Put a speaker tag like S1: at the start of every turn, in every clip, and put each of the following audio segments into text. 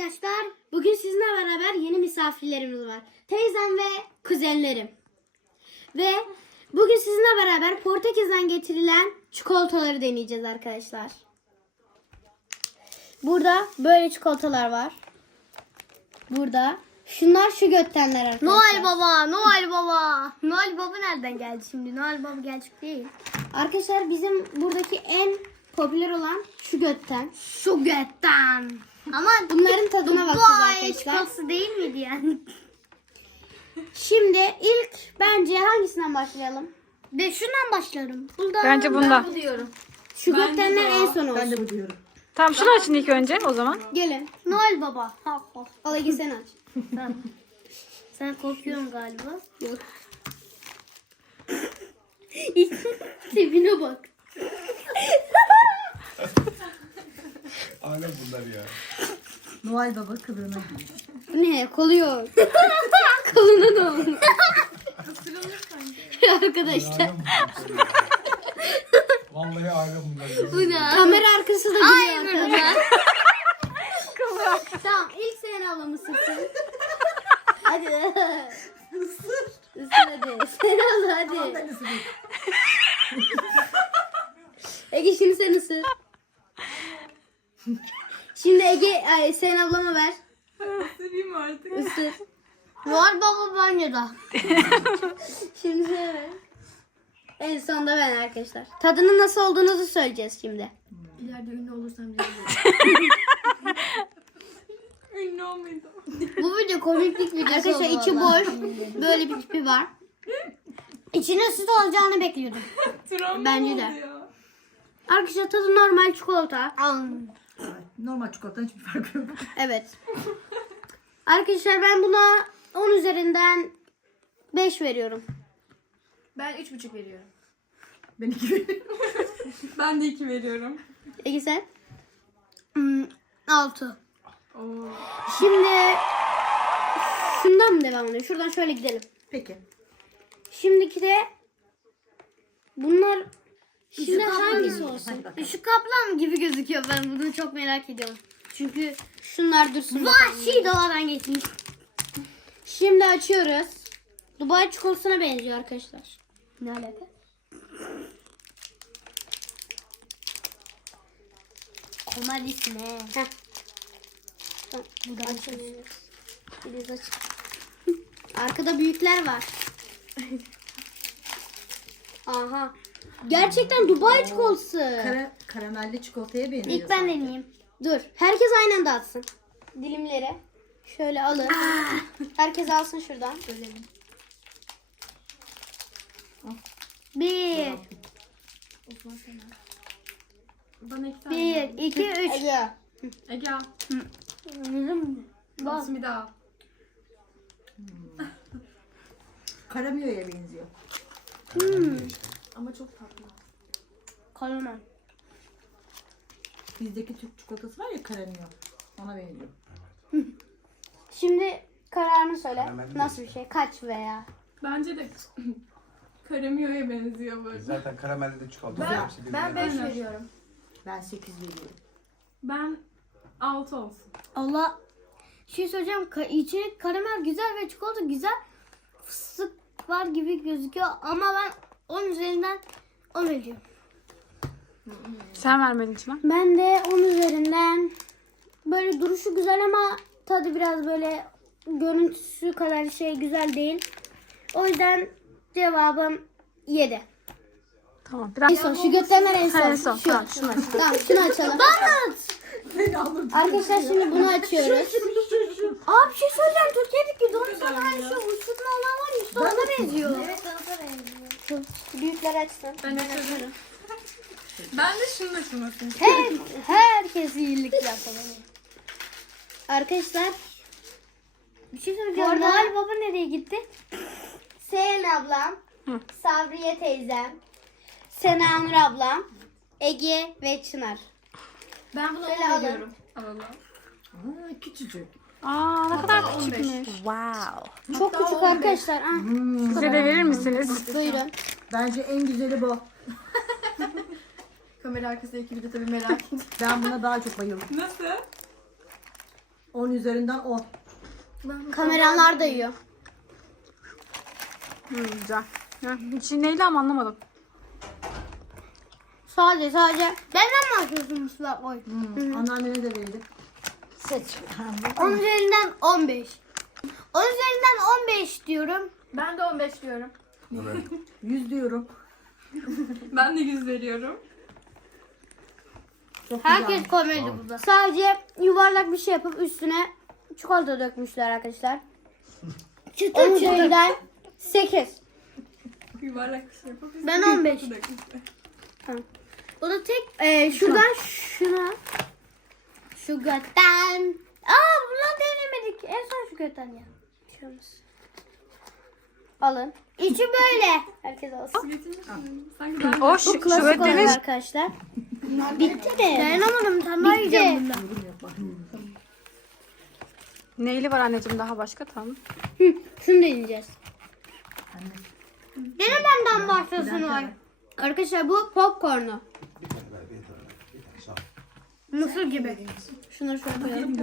S1: arkadaşlar. Bugün sizinle beraber yeni misafirlerimiz var. Teyzem ve kuzenlerim. Ve bugün sizinle beraber Portekiz'den getirilen çikolataları deneyeceğiz arkadaşlar. Burada böyle çikolatalar var. Burada. Şunlar şu göttenler arkadaşlar.
S2: Noel Baba, Noel Baba. Noel Baba nereden geldi şimdi? Noel Baba gerçek değil.
S1: Arkadaşlar bizim buradaki en popüler olan şu götten.
S2: Şu götten. Ama
S1: Bunların tadına bakacağız
S2: Dubai
S1: arkadaşlar.
S2: çikolatası değil miydi yani?
S1: Şimdi ilk bence hangisinden başlayalım?
S2: De şundan başlarım. Bundan.
S3: Bence bundan.
S2: Ben bu diyorum.
S1: Şu göttenler en son olsun.
S4: Ben de bu diyorum.
S3: Tamam şunu açın ilk önce o zaman.
S1: Gelin.
S2: Noel Baba. Ha, ha.
S1: Al Ege sen aç.
S2: Tamam. Sen korkuyorsun galiba.
S1: Yok.
S2: Tipine bak.
S5: Alem bunlar ya.
S4: Noel Baba kılığına giyiyor.
S1: Ne? Kolu yok. Koluna ne oldu? Arkadaşlar.
S5: Alem bunlar. Vallahi alem bunlar.
S2: Bu ne?
S1: Kamera arkası da gülüyor.
S2: Aynı bunlar.
S1: Tamam ilk sen ablamı sıksın. Hadi. Isır hadi. Sen al hadi.
S4: Ben de sıvı.
S1: Ege şimdi sen ısır. Şimdi Ege sen ablama ver.
S3: Isırayım artık.
S1: Isır.
S2: Noel Baba banyoda.
S1: Şimdi sen ver. En sonunda ben arkadaşlar. Tadının nasıl olduğunuzu söyleyeceğiz şimdi.
S3: İleride ünlü olursam ünlü olmaydı.
S2: Bu video komiklik videosu
S1: Arkadaşlar
S2: oldu
S1: içi
S2: vallahi.
S1: boş. Böyle bir tipi var.
S2: İçine süt olacağını bekliyordum.
S1: Bence de. Arkadaşlar tadı normal çikolata.
S4: Evet, normal çikolatadan hiçbir farkı yok.
S1: Evet. Arkadaşlar ben buna 10 üzerinden 5 veriyorum.
S3: Ben 3,5 veriyorum.
S4: Ben 2 veriyorum.
S3: Ben de 2 veriyorum.
S1: Ege sen?
S2: 6.
S1: Şimdi şundan mı devam edelim? Şuradan şöyle gidelim.
S4: Peki.
S1: Şimdiki de bunlar şimdi
S2: kaplan
S1: hangisi
S2: mı?
S1: olsun?
S4: Hadi bakalım.
S2: Şu kaplan gibi gözüküyor, ben bunu çok merak ediyorum.
S1: Çünkü şunlar dursun. bakalım.
S2: Vahşi doğadan geçmiş.
S1: Şimdi açıyoruz. Dubai çikolatasına benziyor arkadaşlar.
S2: Ne alaka? Komalisine.
S1: Heh. Bu da açılıyor. Biraz aç. Arkada büyükler var. Aha. Gerçekten Dubai çikolatası.
S4: Karamelli çikolataya benziyor.
S1: İlk ben
S4: sanki.
S1: deneyeyim. Dur. Herkes aynı anda atsın. Dilimleri. Şöyle alın. Herkes alsın şuradan.
S2: Bir,
S3: Bana 2 tane.
S2: bir, iki, üç.
S1: Ege.
S3: Ege al.
S2: Bak.
S3: Olsun bir daha.
S4: Karamio'ya benziyor.
S3: Ama çok tatlı.
S1: Karamel.
S4: Bizdeki Türk çikolatası var ya karamio. Ona benziyor.
S1: Şimdi kararını söyle.
S5: Karamel
S1: Nasıl bir şey? Kaç veya?
S3: Bence de Karamio'ya benziyor böyle.
S5: Zaten karamelli de çikolata. Hepsi birbirine benziyor.
S3: veriyorum.
S4: Ben 8 veriyorum.
S3: Ben 6 olsun.
S2: Allah. Şey söyleyeceğim. İçine karamel güzel ve çikolata güzel. Fıstık var gibi gözüküyor ama ben 10 üzerinden 10 veriyorum.
S3: Sen vermedin Çınar.
S1: Ben de 10 üzerinden böyle duruşu güzel ama tadı biraz böyle görüntüsü kadar şey güzel değil. O yüzden cevabım 7.
S3: Tamam
S1: En
S3: biraz.
S1: son şu götlemler en son.
S3: En son.
S1: Şu.
S3: Tamam, şunu aç.
S1: Tamam şunu açalım. Arkadaşlar şimdi bunu açıyoruz.
S2: Aa, bir şey söyleyeceğim. Türkiye'deki donutlar hani şu uçurtma olan var ya, işte ona benziyor.
S1: Evet donuta benziyor. Büyükler açsın.
S3: Ben açarım. Ben de şunu açmasın.
S1: Herkes iyilik yapalım. Arkadaşlar
S2: Bir şey
S1: Bu
S2: söyleyeceğim.
S1: arada-
S2: Noel Baba nereye gitti?
S1: Selen ablam, Savriye teyzem, Sena Nur ablam, Ege ve Çınar.
S3: Ben bunu
S1: Şöyle alın.
S3: veriyorum. Alalım.
S4: Aa, küçücük.
S3: Aa ne kadar 15. küçükmüş. Wow.
S1: Çok küçük arkadaşlar. Ah,
S3: Size de verir misiniz?
S1: buyurun.
S4: Bence en güzeli bu.
S3: Kamera arkası ekibi de tabii merak ediyor.
S4: Ben buna daha çok bayıldım.
S3: Nasıl?
S4: 10 üzerinden 10.
S1: Kameralar da yiyor.
S3: Güzel. Ya, içi neyli ama anlamadım.
S1: Sadece.
S2: Benden mi açıyorsun Mustafa? Oy.
S4: Anneannene de verelim. Seç.
S2: 10 üzerinden 15. 10 üzerinden 15 diyorum.
S3: Ben de 15 diyorum.
S4: 100 diyorum.
S3: Ben de 100 veriyorum.
S4: Çok
S2: Herkes
S4: güzel.
S2: komedi burada.
S1: Sadece yuvarlak bir şey yapıp üstüne çikolata dökmüşler arkadaşlar.
S2: Çıtır
S1: 10
S2: çıtır.
S1: üzerinden 8.
S3: Yuvarlak bir şey yapıp
S2: Ben 15.
S1: O da tek şuradan şuna.
S2: Şu götten. Aa bunu denemedik. En son şu götten ya.
S1: Bir şey olmaz. Alın.
S2: İçi böyle.
S1: Herkes alsın.
S3: Sanki ben
S1: Bu
S3: de
S1: klasik olan
S3: şöbetiniz
S1: arkadaşlar. Bitti mi?
S2: Dayanamadım. Tam daha yiyeceğim bundan.
S3: neyli var anneciğim daha başka tamam.
S1: Şunu deneyeceğiz.
S2: Benim benden başlasın var.
S1: Arkadaşlar bu popcornu.
S2: Mısır gibi.
S1: Şunları şöyle koyalım.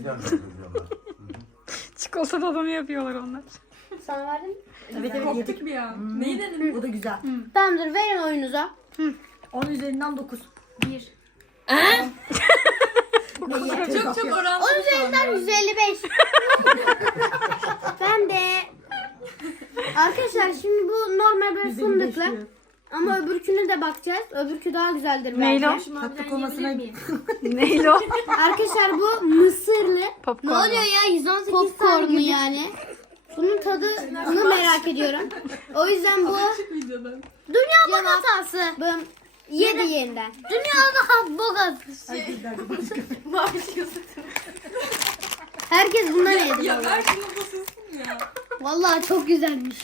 S3: Çikolata tadımı yapıyorlar onlar.
S1: Sana verdim.
S4: Evet evet
S3: Koptuk
S4: yedik.
S3: bir ya. Neyi denedin?
S4: Bu da güzel.
S1: Tamamdır verin oyunuza.
S4: 10 üzerinden 9.
S1: 1.
S3: Çok çok oranlı.
S2: 10 üzerinden 155.
S1: Ben de. Arkadaşlar şimdi bu normal böyle
S4: 155
S1: fındıklı.
S4: diyor.
S1: Ama öbürküne de bakacağız. Öbürkü daha güzeldir belki.
S3: Neyli o?
S4: Tatlı komasına
S3: Neyli o?
S1: Arkadaşlar bu mısırlı
S3: Popcorn.
S2: Ne oluyor ya? 118
S1: popcornu
S2: tane
S1: yani. Bunun tadını merak ediyorum. O yüzden bu
S3: Videodan.
S2: Dünya bagatası.
S1: bu 7 yeniden.
S2: Dünyada bagatası.
S1: Herkes bundan yedi.
S3: Ya ver şunu basılsın ya.
S1: Vallahi çok güzelmiş.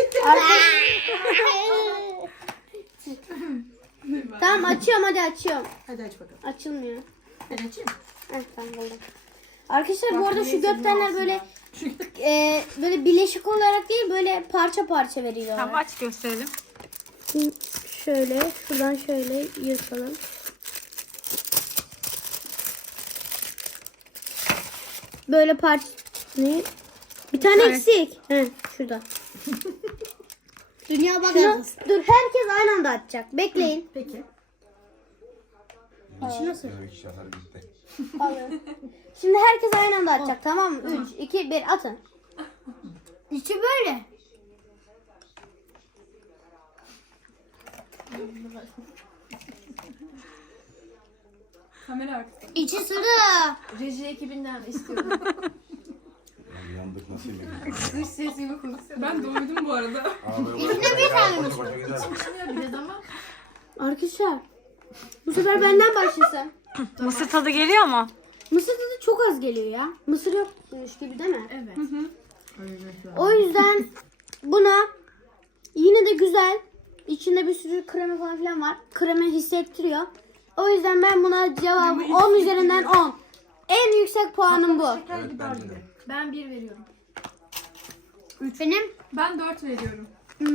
S1: Tamam açıyorum hadi açıyorum.
S4: Hadi aç bakalım.
S1: Açılmıyor.
S4: Ben açayım.
S1: Heh, tamam buldum. Arkadaşlar bu arada şu gökdelenler böyle böyle bileşik olarak değil böyle parça parça veriyorlar.
S3: Tamam aç gösterelim.
S1: Şöyle şuradan şöyle yırtalım. Böyle parça ne? Bir tane eksik. He, şurada.
S2: Dünya
S1: Şunu,
S2: bagatası.
S1: dur herkes aynı anda atacak. Bekleyin.
S4: Peki.
S1: İçi nasıl?
S5: İnşallah bitti.
S1: Alın. Şimdi herkes aynı anda atacak tamam mı? 3, 2, 1 atın.
S2: İçi böyle.
S3: Kamera arkası.
S2: İçi sarı.
S3: Reji ekibinden istiyorum.
S5: Yandık nasıl yedik?
S3: Dış ses gibi konuşuyor. Ben doydum bu arada.
S2: İçinde bir tane
S5: Koşa koşa gider.
S3: Düşünüyor biraz ama.
S1: Arkadaşlar bu sefer benden başlasın.
S3: Mısır tadı geliyor mu?
S1: Mısır tadı çok az geliyor ya. Mısır yokmuş gibi değil mi?
S3: Evet.
S1: O yüzden buna yine de güzel. İçinde bir sürü krema falan filan var. Krema hissettiriyor. O yüzden ben buna cevabı 10 üzerinden 10. En yüksek puanım bu.
S3: Ben 1 veriyorum.
S1: Benim
S3: Ben 4 veriyorum.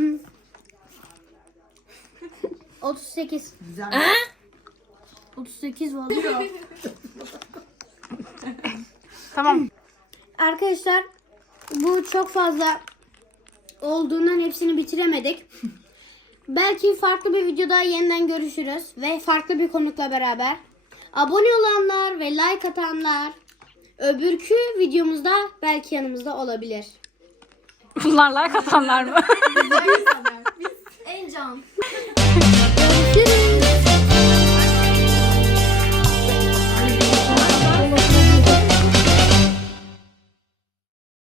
S1: 38.
S4: Güzel.
S1: 38 vallahi.
S3: Tamam.
S1: Arkadaşlar bu çok fazla olduğundan hepsini bitiremedik. Belki farklı bir videoda yeniden görüşürüz ve farklı bir konukla beraber. Abone olanlar ve like atanlar öbürkü videomuzda belki yanımızda olabilir.
S3: Bunlar like atanlar mı?
S2: En can.